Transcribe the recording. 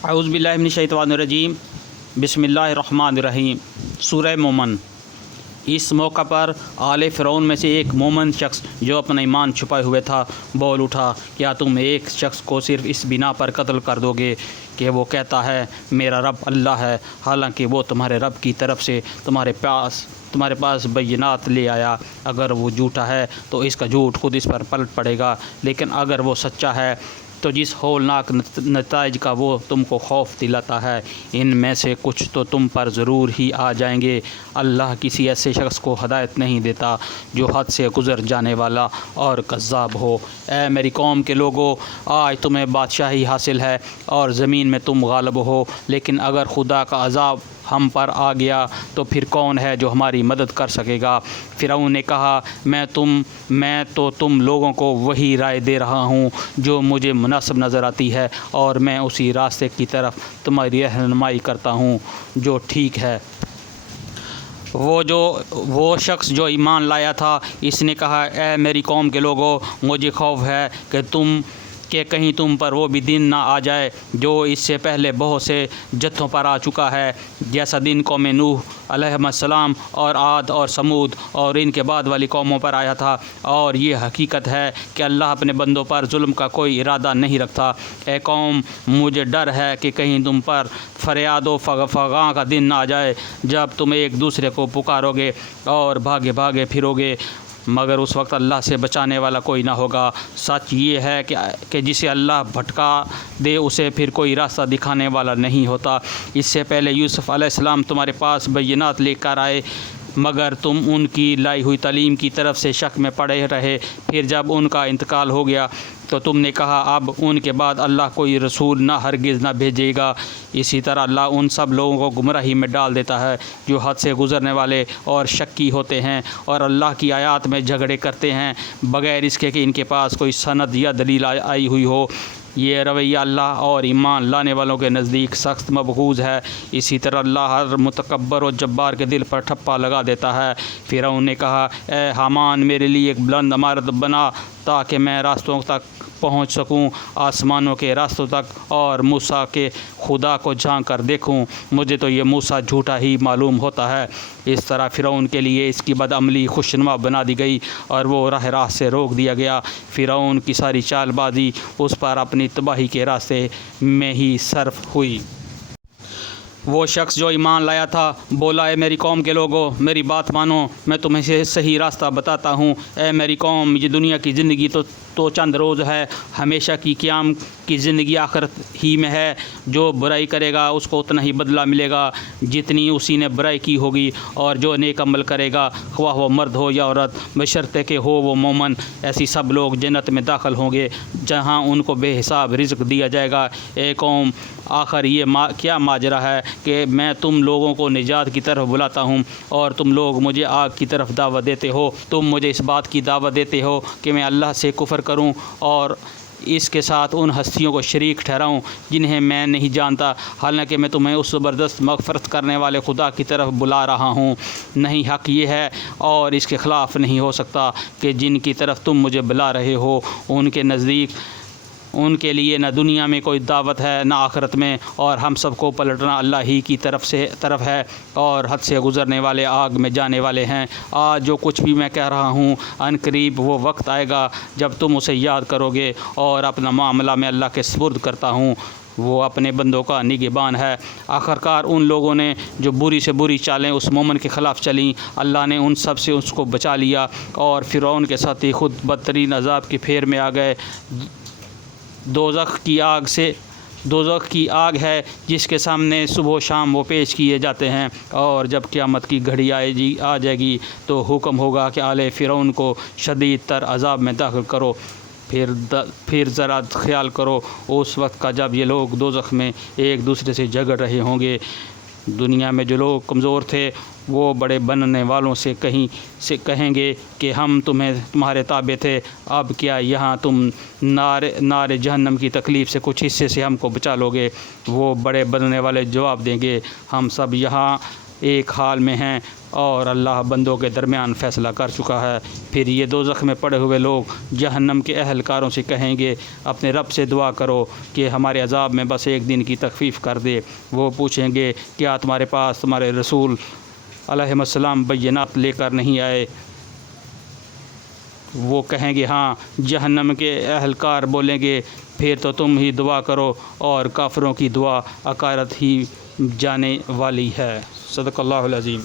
اعوذ باللہ من الشیطان الرجیم، بسم اللہ الرحمن الرحیم۔ سورہ مومن۔ اس موقع پر آل فرعون میں سے ایک مومن شخص جو اپنا ایمان چھپائے ہوئے تھا بول اٹھا، کیا تم ایک شخص کو صرف اس بنا پر قتل کر دو گے کہ وہ کہتا ہے میرا رب اللہ ہے، حالانکہ وہ تمہارے رب کی طرف سے تمہارے پاس بینات لے آیا؟ اگر وہ جھوٹا ہے تو اس کا جھوٹ خود اس پر پلٹ پڑے گا، لیکن اگر وہ سچا ہے تو جس ہولناک نتائج کا وہ تم کو خوف دلاتا ہے، ان میں سے کچھ تو تم پر ضرور ہی آ جائیں گے۔ اللہ کسی ایسے شخص کو ہدایت نہیں دیتا جو حد سے گزر جانے والا اور کذاب ہو۔ اے میری قوم کے لوگو، آج تمہیں بادشاہی حاصل ہے اور زمین میں تم غالب ہو، لیکن اگر خدا کا عذاب ہم پر آ گیا تو پھر کون ہے جو ہماری مدد کر سکے گا؟ فرعون نے کہا، میں تو تم لوگوں کو وہی رائے دے رہا ہوں جو مجھے مناسب نظر آتی ہے، اور میں اسی راستے کی طرف تمہاری رہنمائی کرتا ہوں جو ٹھیک ہے۔ وہ شخص جو ایمان لایا تھا، اس نے کہا، اے میری قوم کے لوگو، مجھے خوف ہے کہ کہیں تم پر وہ بھی دن نہ آ جائے جو اس سے پہلے بہت سے جتھوں پر آ چکا ہے، جیسا دن قوم نوح علیہ السلام اور عاد اور سمود اور ان کے بعد والی قوموں پر آیا تھا۔ اور یہ حقیقت ہے کہ اللہ اپنے بندوں پر ظلم کا کوئی ارادہ نہیں رکھتا۔ اے قوم، مجھے ڈر ہے کہ کہیں تم پر فریاد و فغاں کا دن نہ آ جائے جب تم ایک دوسرے کو پکارو گے اور بھاگے بھاگے پھرو گے، مگر اس وقت اللہ سے بچانے والا کوئی نہ ہوگا۔ سچ یہ ہے کہ جسے اللہ بھٹکا دے اسے پھر کوئی راستہ دکھانے والا نہیں ہوتا۔ اس سے پہلے یوسف علیہ السلام تمہارے پاس بینات لے کر آئے، مگر تم ان کی لائی ہوئی تعلیم کی طرف سے شک میں پڑے رہے۔ پھر جب ان کا انتقال ہو گیا تو تم نے کہا اب ان کے بعد اللہ کوئی رسول ہرگز نہ بھیجے گا۔ اسی طرح اللہ ان سب لوگوں کو گمراہی میں ڈال دیتا ہے جو حد سے گزرنے والے اور شکی ہوتے ہیں اور اللہ کی آیات میں جھگڑے کرتے ہیں بغیر اس کے کہ ان کے پاس کوئی سند یا دلیل آئی ہوئی ہو۔ یہ رویہ اللہ اور ایمان لانے والوں کے نزدیک سخت مبغوض ہے۔ اسی طرح اللہ ہر متکبر و جبار کے دل پر ٹھپا لگا دیتا ہے۔ فرعون نے کہا، اے حامان، میرے لیے ایک بلند عمارت بنا تاکہ میں راستوں تک پہنچ سکوں، آسمانوں کے راستوں تک، اور موسیٰ کے خدا کو جھانک کر دیکھوں۔ مجھے تو یہ موسیٰ جھوٹا ہی معلوم ہوتا ہے۔ اس طرح فرعون کے لیے اس کی بدعملی خوشنما بنا دی گئی اور وہ راہ سے روک دیا گیا۔ فرعون کی ساری چال بازی اس پر اپنی تباہی کے راستے میں ہی صرف ہوئی۔ وہ شخص جو ایمان لایا تھا بولا، اے میری قوم کے لوگو، میری بات مانو، میں تمہیں صحیح راستہ بتاتا ہوں۔ اے میری قوم، یہ دنیا کی زندگی تو چند روز ہے، ہمیشہ کی قیام کی زندگی آخرت ہی میں ہے۔ جو برائی کرے گا اس کو اتنا ہی بدلہ ملے گا جتنی اسی نے برائی کی ہوگی، اور جو نیک عمل کرے گا خواہ وہ مرد ہو یا عورت، بشرطے کہ ہو وہ مومن، ایسی سب لوگ جنت میں داخل ہوں گے جہاں ان کو بے حساب رزق دیا جائے گا۔ اے قوم، آخر یہ کیا ماجرا ہے کہ میں تم لوگوں کو نجات کی طرف بلاتا ہوں اور تم لوگ مجھے آگ کی طرف دعوت دیتے ہو؟ تم مجھے اس بات کی دعوت دیتے ہو کہ میں اللہ سے کفر کروں اور اس کے ساتھ ان ہستیوں کو شریک ٹھہراؤں جنہیں میں نہیں جانتا، حالانکہ میں تمہیں اس زبردست مغفرت کرنے والے خدا کی طرف بلا رہا ہوں۔ نہیں، حق یہ ہے اور اس کے خلاف نہیں ہو سکتا کہ جن کی طرف تم مجھے بلا رہے ہو ان کے نزدیک ان کے لیے نہ دنیا میں کوئی دعوت ہے نہ آخرت میں، اور ہم سب کو پلٹنا اللہ ہی کی طرف ہے، اور حد سے گزرنے والے آگ میں جانے والے ہیں۔ آج جو کچھ بھی میں کہہ رہا ہوں، ان قریب وہ وقت آئے گا جب تم اسے یاد کرو گے، اور اپنا معاملہ میں اللہ کے سپرد کرتا ہوں، وہ اپنے بندوں کا نگہبان ہے۔ آخرکار ان لوگوں نے جو بری سے بری چالیں اس مومن کے خلاف چلیں، اللہ نے ان سب سے اس کو بچا لیا، اور فرعون کے ساتھی خود بدترین عذاب کی پھیر میں آ گئے۔ دوزخ کی آگ ہے جس کے سامنے صبح و شام وہ پیش کیے جاتے ہیں، اور جب قیامت کی گھڑی آ جائے گی تو حکم ہوگا کہ آل فرعون کو شدید تر عذاب میں داخل کرو۔ پھر ذرا خیال کرو اس وقت کا جب یہ لوگ دوزخ میں ایک دوسرے سے جھگڑ رہے ہوں گے۔ دنیا میں جو لوگ کمزور تھے وہ بڑے بننے والوں سے کہیں گے کہ ہم تمہارے تابع تھے، اب کیا یہاں تم نار جہنم کی تکلیف سے کچھ حصے سے ہم کو بچا لو گے؟ وہ بڑے بننے والے جواب دیں گے، ہم سب یہاں ایک حال میں ہیں اور اللہ بندوں کے درمیان فیصلہ کر چکا ہے۔ پھر یہ دوزخ میں پڑے ہوئے لوگ جہنم کے اہلکاروں سے کہیں گے اپنے رب سے دعا کرو کہ ہمارے عذاب میں بس ایک دن کی تخفیف کر دے۔ وہ پوچھیں گے کیا تمہارے پاس تمہارے رسول علیہ السلام بینات لے کر نہیں آئے؟ وہ کہیں گے ہاں۔ جہنم کے اہلکار بولیں گے پھر تو تم ہی دعا کرو اور کافروں کی دعا عقارت ہی جانے والی ہے۔ صدق اللہ العظیم۔